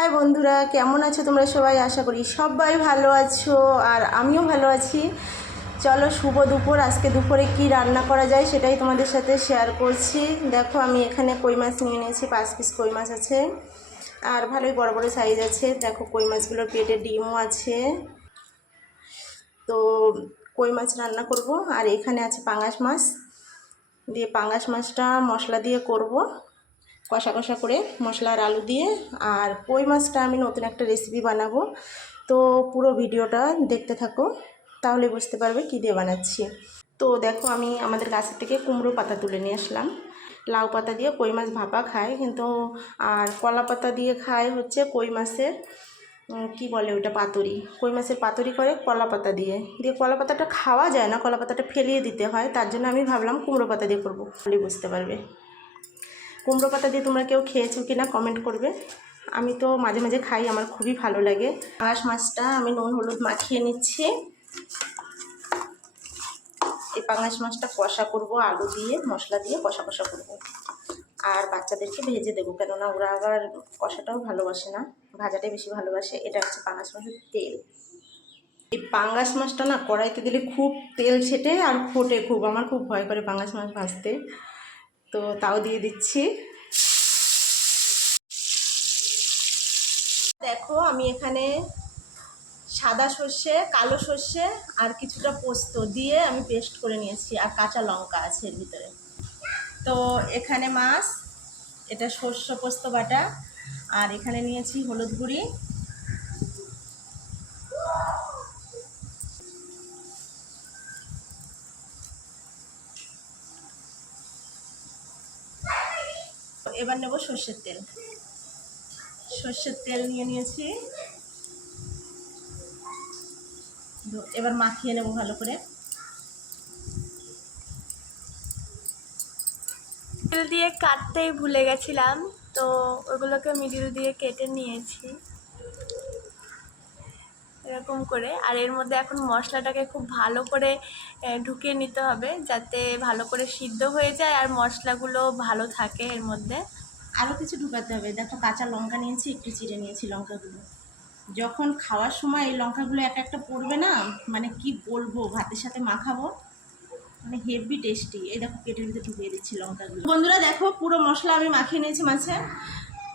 High বন্ধুরা, কেমন আছো তোমরা সবাই? আশা করি সবাই ভালো আছো আর আমিও ভালো আছি। চলো, শুভ দুপুর। আজকে দুপুরে কি রান্না করা যায় সেটাই তোমাদের সাথে শেয়ার করছি। দেখো, আমি এখানে কই মাছ নিয়ে নিয়েছি, পাঁচ পিস কই মাছ আছে। আর ভালোই বড় বড় সাইজ আছে। দেখো, কই মাছগুলোর পেটে ডিমও আছে। তো কই মাছ রান্না করব? আর এখানে আছে পাঙাশ মাছ। দিয়ে পাঙাশ মাছটা মশলা দিয়ে করব। কষা কষা করে মশলা আর আলু দিয়ে আর কই মাছটা আমি নতুন একটা রেসিপি বানাবো। তো পুরো ভিডিওটা দেখতে থাকো, তাহলে বুঝতে পারবে কী দিয়ে বানাচ্ছি। তো দেখো আমি আমাদের গাছের থেকে কুমড়ো পাতা তুলে নিয়ে আসলাম। লাউ পাতা দিয়ে কই মাছ ভাপা খায়, কিন্তু আর কলা পাতা দিয়ে খায় হচ্ছে কই মাছের কি বলে ওটা পাতুরি। কই মাছের পাতুরি করে কলা পাতা দিয়ে। দিয়ে কলা পাতাটা খাওয়া যায় না, কলা পাতাটা ফেলিয়ে দিতে হয়, তার জন্য আমি ভাবলাম কুমড়ো পাতা দিয়ে করব বুঝতে পারবে। কুমড়ো পাতা দিয়ে তোমরা কেউ খেয়েছো কি না কমেন্ট করবে। আমি তো মাঝে মাঝে খাই, আমার খুবই ভালো লাগে। পাঙাশ মাছটা আমি নুন, হলুদ মাখিয়ে নিচ্ছি। এই পাঙাশ মাছটা কষা করব, আলু দিয়ে, মশলা দিয়ে কষা কষা করব। আর বাচ্চাদেরকে ভেজে দেবো, কেননা ওরা আবার কষাটাও ভালোবাসে না, ভাজাটাই বেশি ভালোবাসে। এটা হচ্ছে পাঙাশ মাছের তেল। এই পাঙ্গাস মাছটা না কড়াইতে দিলে খুব তেল ছেটে আর ফোটে খুব, আমার খুব ভয় করে পাঙ্গাস মাছ ভাজতে। তো তাও দিয়ে দিচ্ছি। দেখো, আমি এখানে সাদা সর্ষে, কালো সর্ষে আর কিছুটা পোস্ত দিয়ে আমি পেস্ট করে নিয়েছি আর কাঁচা লঙ্কা আছে এর ভিতরে। তো এখানে মাছ, এটা সর্ষ পোস্ত বাটা, আর এখানে নিয়েছি হলুদ গুঁড়ি। এবার নেব সর্ষের তেল। সর্ষের তেল নিয়ে নিয়েছি। এবার মাখিয়ে নেব ভালো করে। মিডিল দিয়ে কাটতেই ভুলে গেছিলাম, তো ওগুলোকে মিডিল দিয়ে কেটে নিয়েছি। এরকম করে। আর এর মধ্যে এখন মশলাটাকে খুব ভালো করে ঢুকিয়ে নিতে হবে যাতে ভালো করে সিদ্ধ হয়ে যায় আর মশলাগুলো ভালো থাকে এর মধ্যে। আরও কিছু ঢুকাতে হবে। দেখো কাঁচা লঙ্কা নিয়েছি, একটু চিড়ে নিয়েছি লঙ্কাগুলো। যখন খাওয়ার সময় এই লঙ্কাগুলো এক একটা পড়বে না মানে কি বলব, ভাতের সাথে মাখাবো মানে হেভি টেস্টি এই দেখো পেটের ভিতরে ঢুকিয়ে দিচ্ছি লঙ্কাগুলো। বন্ধুরা দেখো পুরো মশলা আমি মাখিয়ে নিয়েছি মাছে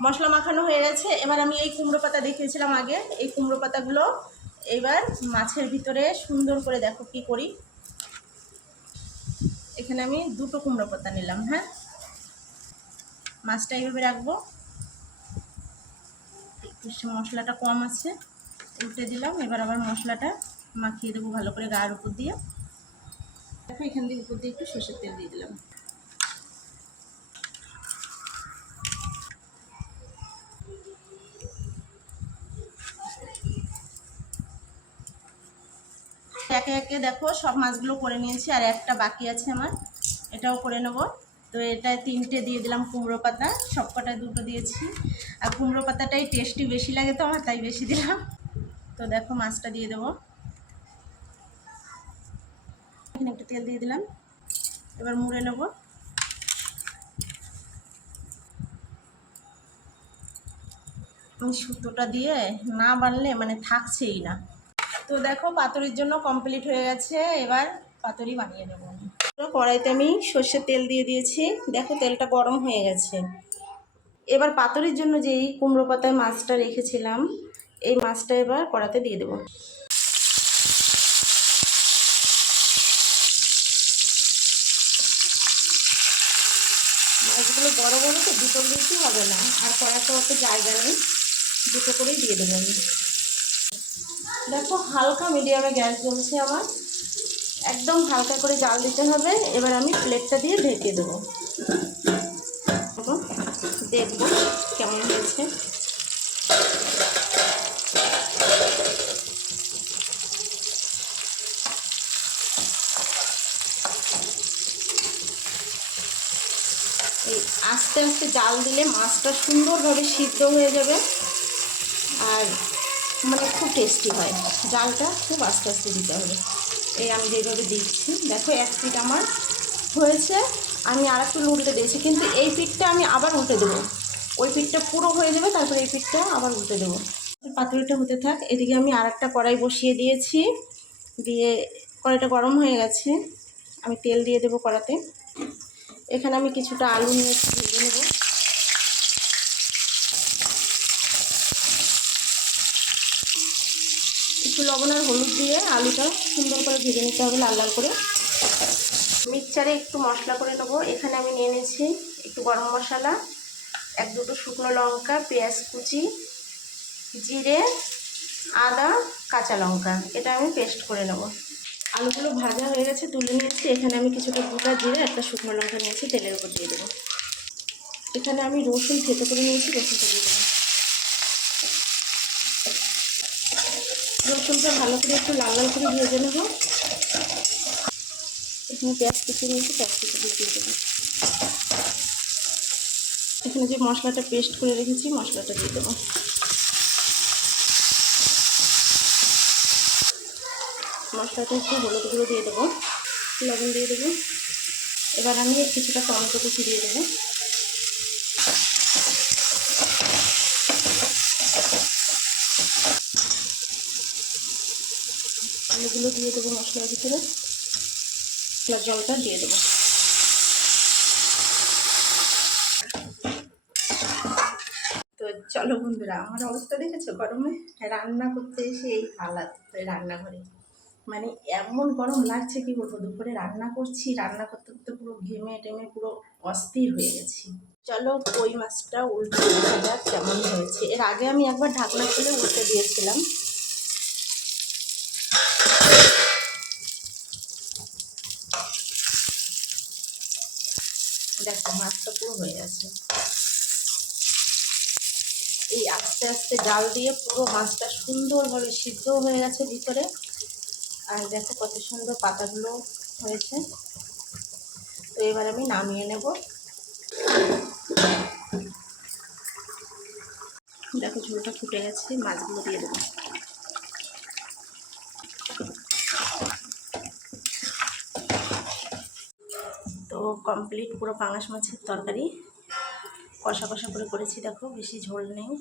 মশলা মাখানো হয়ে গেছে। এবার আমি এই কুমড়ো পাতা দেখিয়েছিলাম আগে। এই কুমড়ো পাতাগুলো এবার মাছের ভিতরে সুন্দর করে দেখো কি করি। এখানে আমি দুটো কুমড়ো পাতা নিলাম হ্যাঁ? মাছটা এইভাবে রাখব। মশলাটা কম আছে, উল্টে দিলাম। এবার আবার মশলাটা মাখিয়ে দেবো ভালো করে গায়ের উপর দিয়ে। দেখো এখান দিয়ে উপর দিয়ে একটু সর্ষের তেল দিয়ে দিলাম। একে একে দেখো সব মাছগুলো করে নিয়েছি, আর একটা বাকি আছে আমার। এটাও করে নেব। তো এটা তিনটে দিয়ে দিলাম কুমড়ো পাতা সব কটায় দুটো দিয়েছি। আর কুমড়ো পাতাটাই টেস্টি বেশি লাগে তো আমার, তাই বেশি দিলাম। তো দেখো মাছটা দিয়ে দেবো। এখানে একটু তেল দিয়ে দিলাম। এবার মুড়ে নেব। সুতোটা দিয়ে না বানলে মানে থাকছেই না। তো দেখো পাতুরির জন্য কমপ্লিট হয়ে গেছে, এবার পাতুরি বানিয়ে নেব। কড়াইতে আমি সর্ষের তেল দিয়ে দিয়েছি। দেখো তেলটা গরম হয়ে গেছে। এবার পাতুরির জন্য যেই কুমড়ো পাতায় মাছটা রেখেছিলাম, এই মাছটা এবার কড়াতে দিয়ে দেবো। মাছগুলো বড় বড় তো দুটো বেশি হবে না, আর কড়াতে অত জায়গা নেই। দুটো করেই দিয়ে দেবো আমি। দেখো হালকা মিডিয়ামে গ্যাস জ্বলছে আমার। একদম হালকা করে জাল দিতে হবে। এবার আমি প্লেটটা দিয়ে ঢেকে দেবো। দেখব কেমন হয়েছে। এই আস্তে আস্তে জাল দিলে মাছটা সুন্দরভাবে সিদ্ধ হয়ে যাবে। আর মানে খুব টেস্টি হয়। জালটা খুব আস্তে আস্তে দিতে হবে। এই আমি যেভাবে দিচ্ছি, দেখো এক পিঠ আমার হয়েছে, আমি আর একটু উল্টে দিয়েছি, কিন্তু এই পিঠটা আমি আবার উল্টে দেবো। ওই পিঠটা পুরো হয়ে যাবে, তারপরে এই পিঠটা আবার উল্টে দেবো। পাতুরিটা হতে থাক, এদিকে আমি আর একটা কড়াই বসিয়ে দিয়েছি, দিয়ে কড়াইটা গরম হয়ে গেছে, আমি তেল দিয়ে দেবো কড়াতে। এখানে আমি কিছুটা আলু নিয়েছি ভেজে নেব একটু লবণ আর হলুদ দিয়ে আলুটা সুন্দর করে ভেজে নিতে হবে লাল লাল করে। মিক্সচারে একটু মশলা করে নেব। এখানে আমি নিয়ে নিয়েছি একটু গরম মশলা, এক দুটো শুকনো লঙ্কা, পেঁয়াজ কুচি, জিরে, আদা, কাঁচা লঙ্কা। এটা আমি পেস্ট করে নেব। আলুগুলো ভাজা হয়ে গেছে, তুলে নিয়েছি। এখানে আমি কিছুটা গোটা জিরে, একটা শুকনো লঙ্কা নিয়েছি, তেলের উপর দিয়ে দেবো। এখানে আমি রসুন থেতো করে নিয়েছি, রসুনটা দিয়ে দেবো। রসুনটা ভালো করে একটু লাল লাল করে ভেজে নেব। এখানে পেঁয়াজ কুচি নিয়েছি, পেঁয়াজ কুচি দিয়ে দেবো। এখানে যে মশলাটা পেস্ট করে রেখেছি, মশলাটা দিয়ে দেবো। মশলাটা একটু হলুদ গুঁড়ো দিয়ে দেবো, লবণ দিয়ে দেবো। এবার আমি কিছুটা টমেটো কুচি দিয়ে দেবো। আলুগুলো দিয়ে দেবো মশলার ভিতরে। জলটা দিয়ে দেবো। তো চলো বন্ধুরা, আমার অবস্থা দেখেছ? গরমে রান্না করতে এসে এই হালাত রান্নাঘরে। মানে এমন গরম লাগছে, কি বলব? দুপুরে রান্না করছি, রান্না করতে করতে পুরো ঘেমে টেমে পুরো অস্থির হয়ে গেছি। চলো কই মাছটা উল্টে দেখা যাক কেমন হয়েছে। এর আগে আমি একবার ঢাকনা খুলে উল্টে দিয়েছিলাম। দেখো, মাছটা পুরো হয়ে গেছে। এই আস্তে আস্তে জাল দিয়ে পুরো মাছটা সুন্দরভাবে সিদ্ধ হয়ে গেছে ভিতরে। আর দেখো কত সুন্দর পাতাগুলো হয়েছে। তো এবার আমি নামিয়ে নেব। দেখো ঝোলটা ফুটে গেছে, মাছগুলো দিয়ে দেবো। কমপ্লিট পুরো পাঙাশ মাছের তরকারি। কষা কষা করে করেছি দেখো বেশি ঝোল নেই।